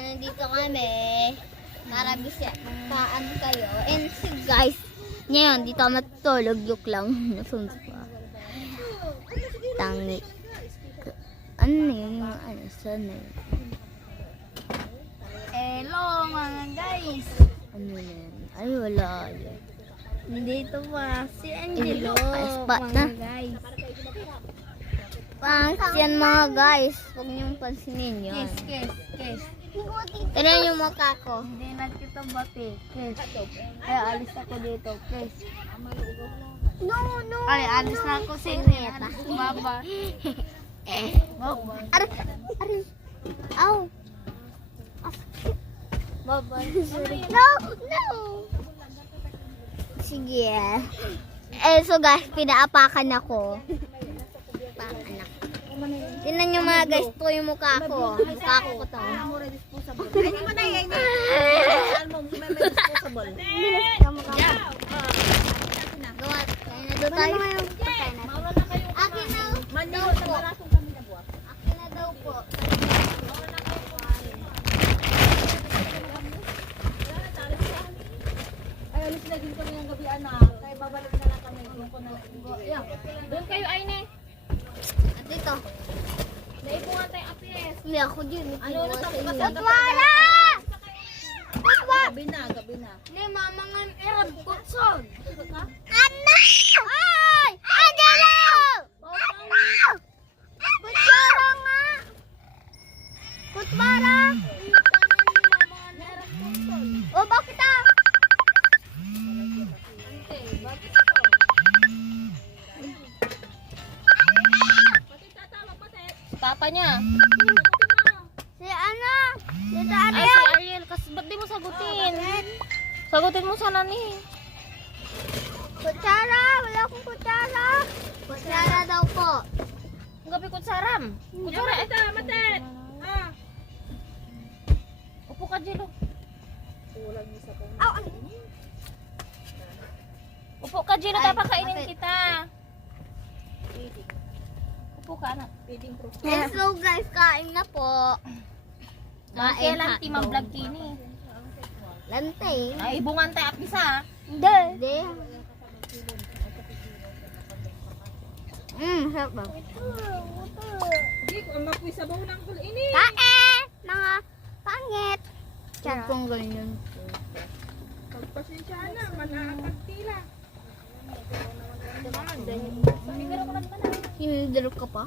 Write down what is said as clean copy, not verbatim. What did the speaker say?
nandito kami. Para bisyakaan kayo. And si guys, ngayon, dito ako natutulog. Yuk lang. Nasunod pa. Tangi. Ano na yun? Ano? Saan na yun? Hello mga guys. Ano na yun? Ay, wala yun. Dito pa si Angelo. Spot mga na. guys. Yan mga guys. Huwag niyong pansinin yun. Kiss. Tignan yung mukha ko. Hindi na kita bati. Kiss. Ay, alis ako dito. Kiss. No. Ay, alis na ako sa Reta. Baba. Aray. Ow. Baba. No. Sige. So guys, pinaapakan ako. Anak. Tingnan nyo mga guys, ito yung mukha ko. Mukha ko to. Hindi mo na yan. Saan mo may disposable? Gawa. Kaya na doon tayo. Akin na daw po. Akin na daw po. Ay, alis na din kami ng gabi, anak. Kaya babalik na lang kami. Doon kayo, Aine. At dito. Naipungan tayo apres. Hindi ako dyan. Ano na sa mga Tutwala! Gabi na. Hindi, mama nga erad kutson. Anak! Ay! Angelo! Kutsara nga! Kutsara! O, bakit ah? Papa niya. Si ano? Si Ay, Daniel? si Ariel. Kasi ba't di mo sagutin? Sagutin mo sana ni. Kutsara! Wala akong kutsara. Kutsara daw po. Ang gabi kutsaram. Kutsara. Ito, matet. Upo ka, Jelo. Aw! Upo ka, Jelo. Ay, Papakainin bakit? kita. Upo ka, anak. And so guys, kain na po. Kailan ti ma-vlog kini? Lantay. Ay, ibungan tayo apisa. Hindi. Sarap ba? Hindi ko mapoy sabaw ng kul ini. Kain! Mga pangit. Charot. Kung ganyan. Pagpasensya na, manakagtila. Hinindiro ka pa?